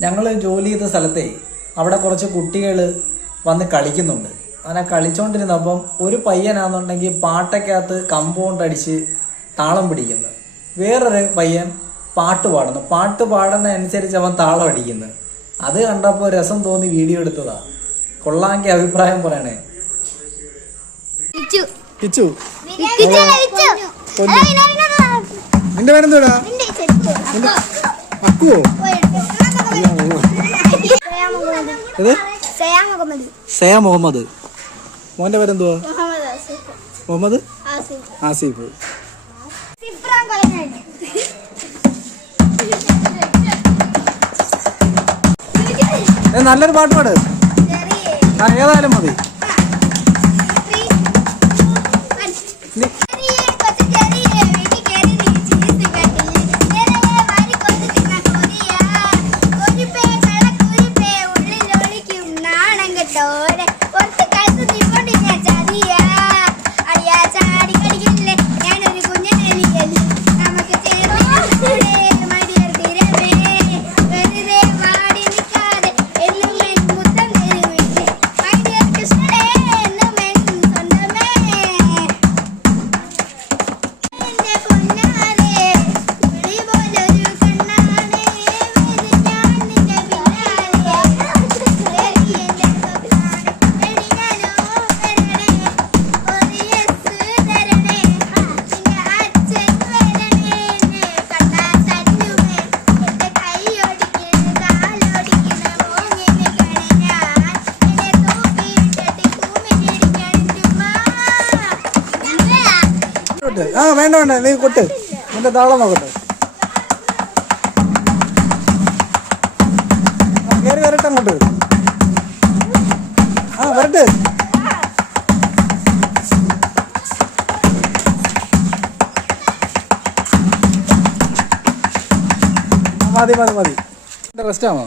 ഞങ്ങൾ ജോലി ചെയ്ത സ്ഥലത്തെ അവിടെ കുറച്ച് കുട്ടികൾ വന്ന് കളിക്കുന്നുണ്ട്. അങ്ങനെ കളിച്ചോണ്ടിരുന്നപ്പം ഒരു പയ്യനാണെന്നുണ്ടെങ്കിൽ പാട്ടയ്ക്കകത്ത് കമ്പൗണ്ട് അടിച്ച് താളം പിടിക്കുന്നു. വേറൊരു പയ്യൻ പാട്ട് പാടുന്നു. പാട്ട് പാടുന്നതനുസരിച്ച് അവൻ താളം അടിക്കുന്നു. അത് കണ്ടപ്പോൾ രസം തോന്നി വീഡിയോ എടുത്തതാ. കൊള്ളാമെങ്കിൽ അഭിപ്രായം പറയണേ. കിച്ചു. നിന്റെ പേരെന്തോടാ? അക്കുവോ. സയാം മുഹമ്മദ്. മോന്റെ പേരെന്തുവാ? മുഹമ്മദ് ആസിഫ്. നല്ലൊരു പാട്ട് പാട്. ഏതായാലും മതി. കൊട്ട്. ആ വേണ്ട വേണ്ട. നീ കൊട്ട്. നിന്റെ താളം നോക്കട്ടെ. ആ, കേറി വരട്ടെ അങ്ങോട്ട്. ആ വരട്ടെ. മതി മതി മതി. റെസ്റ്റ് ആണോ?